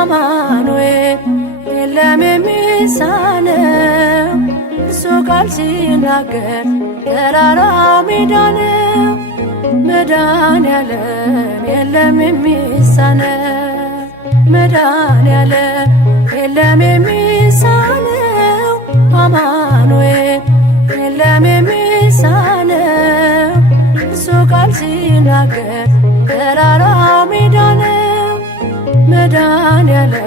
አማኑኤል የለም የሚሳነው። እሱ ቃል ሲናገር ተራራው ሜዳ ነው። መድኃኔዓለም የለም የሚሳነው። መድኃኔዓለም የለም የሚሳነው። አማኑኤል የለም የሚሳነው። እሱ ቃል ሲናገር ተራራው ሜዳ ነው። መድኃኔዓለም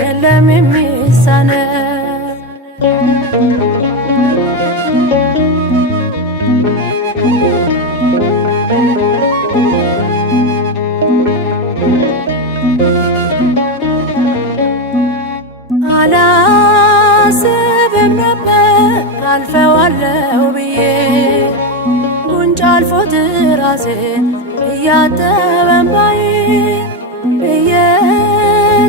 የለም የሚሳነው። አላስብም ነበር አልፈዋለሁ ብዬ ጉንጭ አልፎት ራሴን እያጠበ እምባዬ እየተፈጸመ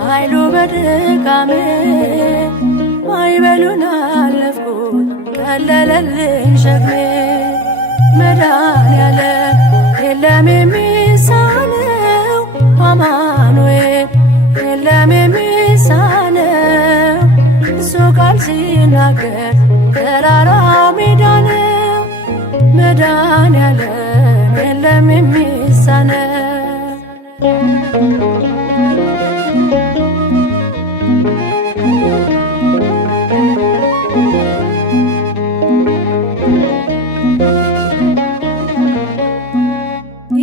ኃይሉ በድካሜ ማዕበሉን አለፍኩት ቀለለልኝ ሸክሜ። መድኃኔዓለም የለም የሚሳነው። አማኑኤል የለም የሚሳነው። እሱ ቃል ሲናገር ተራራው ሜዳ ነው። መድኃኔዓለም የለም የሚሳነው።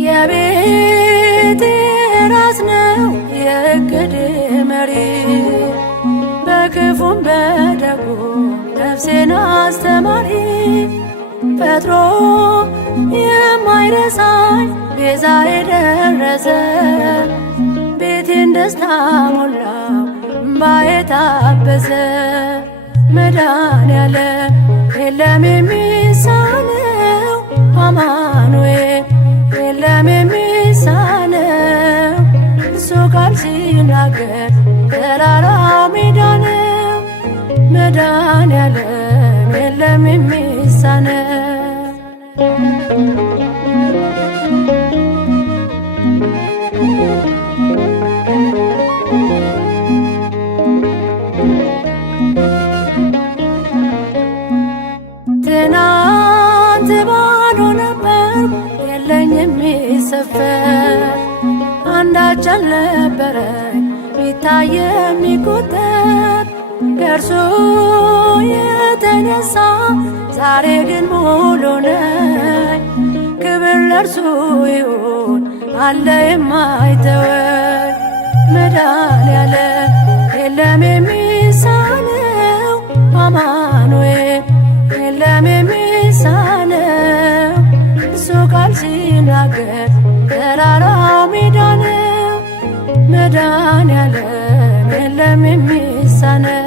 የቤቴ ራስ ነው የእቅድ መሪ በክፉም በደጉም ነፍሴን አስተማሪ ፈጥሮ የማይረሳኝ ቤዛ የደረሰ ቤቴን ደስታ ሞላው እምባዬ ታበሰ። መድኃኔዓለም የለም የሚሳነው። አማኑኤል የለም የሚሳነው። እሱ ቃል ሲናገር ተራራው ሜዳ ነው። መድኃኔዓለም የለም የሚሳነው። ትናንት ባዶ ነበርኩ የለኝ የሚሰፈር አንዳች አልነበረኝ ሚታይ የሚቆጠር ከእርሱ የተነሳ ዛሬ ግን ሙሉ ነኝ። ክብር ለእርሱ ይሁን አለ የማይተወኝ። መድኃኔዓለም የለም የሚሳነው። አማኑኤል የለም የሚሳነው። እሱ ቃል ሲናገር ተራራው ሜዳ ነው። መድኃኔዓለም የለም የሚሳነው።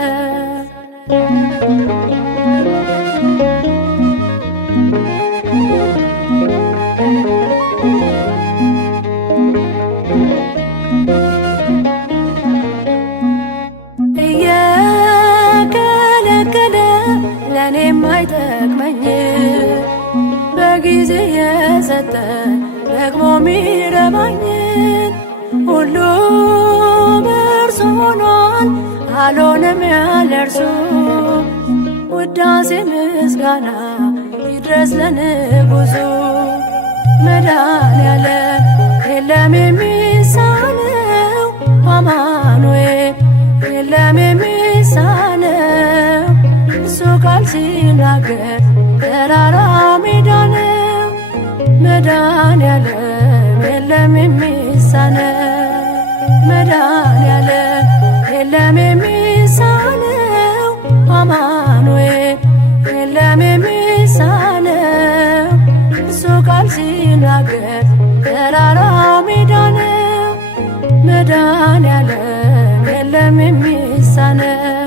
እየከለከለ ለእኔም አይጠቅመኝ በጊዜ የሰጠ ደግሞ ሚረባኝን ሁሉ በእርሱ ሆኗል አልሆነም ያለ እርሱ። ውዳሴ ምስጋና ይድረስ ለንጉሡ። መድኃኔዓለም የለም የሚሳነው። አማኑኤል የለም የሚሳነው። እሱ ቃል ሲናገር ተራራው ሜዳ ነው። መድኃኔዓለም የለም የሚሳነው። መድኃኔዓለም የለም የሚሳነው። አማኑኤል የለም የሚሳነው። እሱ ቃል ሲናገር ተራራው ሜዳ ነው። መድኃኔዓለም የለም የሚሳነው።